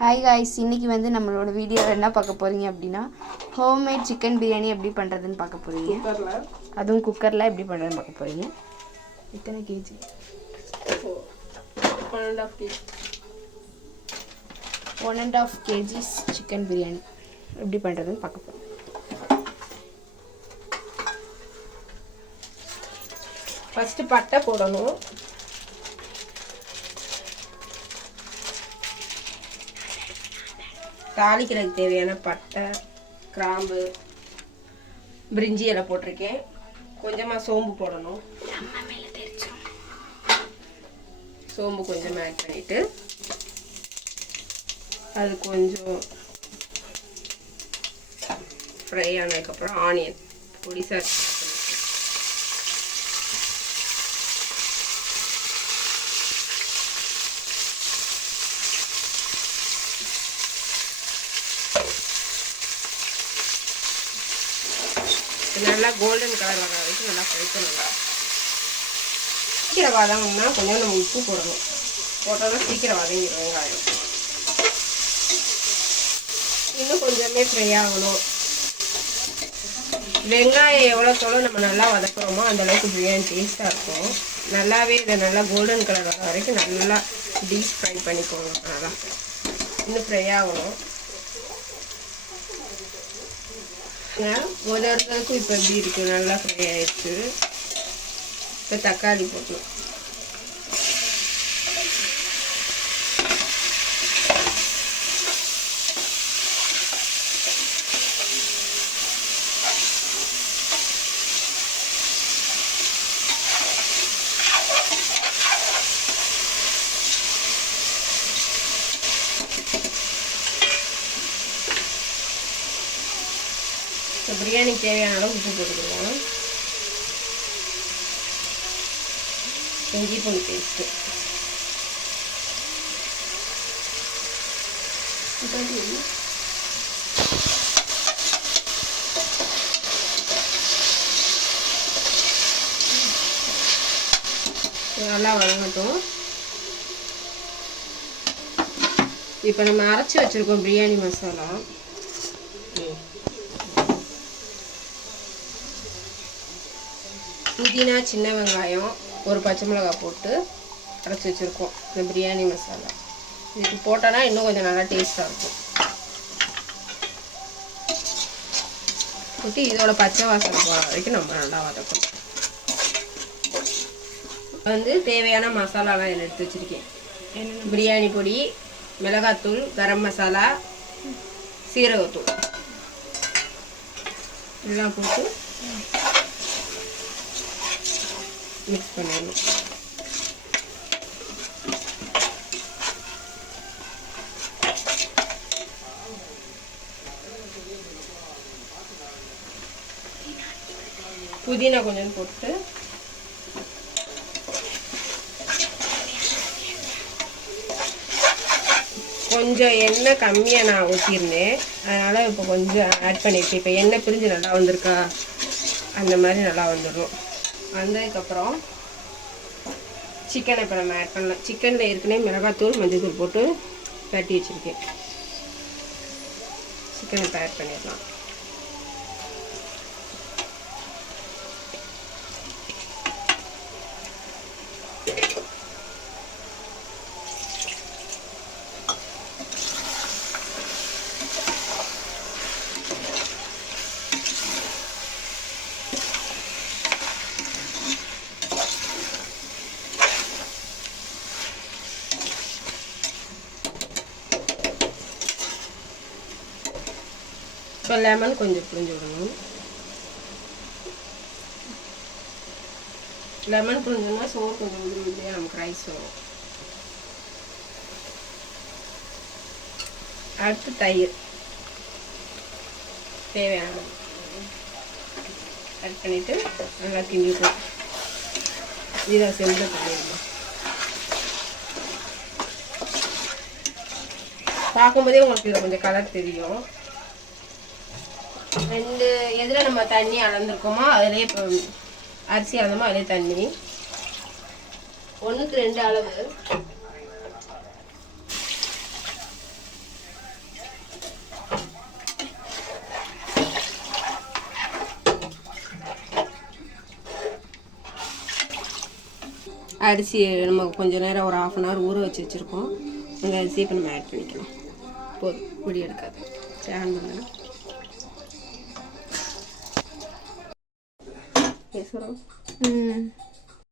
Hi guys, இன்றைக்கி வந்து நம்மளோட வீடியோவில் என்ன பார்க்க போகிறீங்க அப்படின்னா ஹோம்மேட் சிக்கன் பிரியாணி எப்படி பண்ணுறதுன்னு பார்க்க போகிறீங்க. அதுவும் குக்கரில் எப்படி பண்ணுறதுன்னு பார்க்க போகிறீங்க. எத்தனை கேஜி? 1.5 kgs சிக்கன் பிரியாணி எப்படி பண்ணுறதுன்னு பார்க்க போகிறோம். ஃபஸ்ட்டு பட்டை போடணும். தாளிக்கிறதுக்கு தேவையான பட்டை, கிராம்பு, பிரிஞ்சி இலை போட்டிருக்கேன். கொஞ்சமாக சோம்பு போடணும். சோம்பு கொஞ்சம் ஆட் பண்ணிவிட்டு அது கொஞ்சம் ஃப்ரை ஆனதுக்கப்புறம் ஆனியன் பொடிசாக நல்லா கோல்டன் கலர் வர வரைக்கும் நல்லா ஃப்ரை பண்ணணும். சீக்கிரம் வதங்கணும்னா கொஞ்சம் நம்ம உப்பு போடணும். போட்டோம்னா சீக்கிரம் வதங்கிடும் வெங்காயம். இன்னும் கொஞ்சமே ஃப்ரை ஆகணும். வெங்காயம் எவ்வளோத்தோளோ நம்ம நல்லா வதக்குறோமோ அந்தளவுக்கு பிரியாணி டேஸ்ட்டாக இருக்கும். நல்லாவே இதை நல்லா கோல்டன் கலர் வர வரைக்கும் நல்லா டீப் ஃப்ரை பண்ணிக்கோங்க. நல்லா இன்னும் ஃப்ரை ஆகணும். உலர்றதுக்கும் இப்போ எப்படி இருக்குது, நல்லா ஃப்ரை ஆயிடுச்சு. இப்போ தக்காளி போட்டணும். இப்போ பிரியாணிக்கு தேவையான அளவு உப்பு போட்டுக்கலாம். இஞ்சி பூண்டு பேஸ்ட்டு நல்லா வதங்கட்டும். இப்போ நம்ம அரைச்சி வச்சுருக்கோம் பிரியாணி மசாலா. புதினா, சின்ன வெங்காயம், ஒரு பச்சை மிளகாய் போட்டு அரைச்சி வச்சுருக்கோம் இந்த பிரியாணி மசாலா. இதுக்கு போட்டோன்னா இன்னும் கொஞ்சம் நல்லா டேஸ்ட்டாக இருக்கும். போட்டு இதோட பச்சை வாசனை போகிற வரைக்கும் நம்ம நல்லா வதக்கணும். வந்து தேவையான மசாலாலாம் இதில் எடுத்து வச்சுருக்கேன். பிரியாணி பொடி, மிளகாத்தூள், கரம் மசாலா, சீரகத்தூள் எல்லாம் போட்டு மிக்ஸ் பண்ணிடணும். புதினா கொஞ்சம் போட்டு கொஞ்சம் எண்ணெய் கம்மியாக நான் ஊற்றிருந்தேன். அதனால் இப்போ கொஞ்சம் ஆட் பண்ணியிருக்கேன். இப்போ எண்ணெய் பிரிஞ்சு நல்லா வந்திருக்கா, அந்த மாதிரி நல்லா வந்துடும். வந்ததுக்கப்புறம் சிக்கனை இப்போ நம்ம ஆட் பண்ணலாம். சிக்கனில் ஏற்கனவே மிளகாத்தூள், மஞ்சள்தூள் போட்டு கட்டி வச்சுருக்கேன். சிக்கனை இப்போ ஆட் பண்ணிடலாம். இப்போ லெமன் கொஞ்சம் புழிஞ்சு விடணும். லெமன் புழிஞ்சோம்னா சோறு கொஞ்சம் உதிரியாக நமக்கு ரைஸ் வரும். அடுத்து தயிர் தேவையான ஆட் பண்ணிவிட்டு நல்லா கிண்டிக்கலாம். இதை செஞ்சு பண்ணிடலாம். பார்க்கும்போதே உங்களுக்கு இதில் கொஞ்சம் கலர் தெரியும். ரெண்டு எதில் நம்ம தண்ணி அளந்துருக்கோமோ அதிலே இப்போ அரிசி அளந்தோமோ அதிலே தண்ணி 1க்கு 2 அளவு அரிசி நம்ம கொஞ்சம் நேரம் ஒரு 1/2 hour ஊற வச்சு வச்சுருக்கோம். அந்த அரிசியை இப்போ நம்ம ஆட் பண்ணிக்கலாம். போதும், முடி எடுக்காது. சரி, ஆன் பண்ணலாம். பேசுகிறோம்.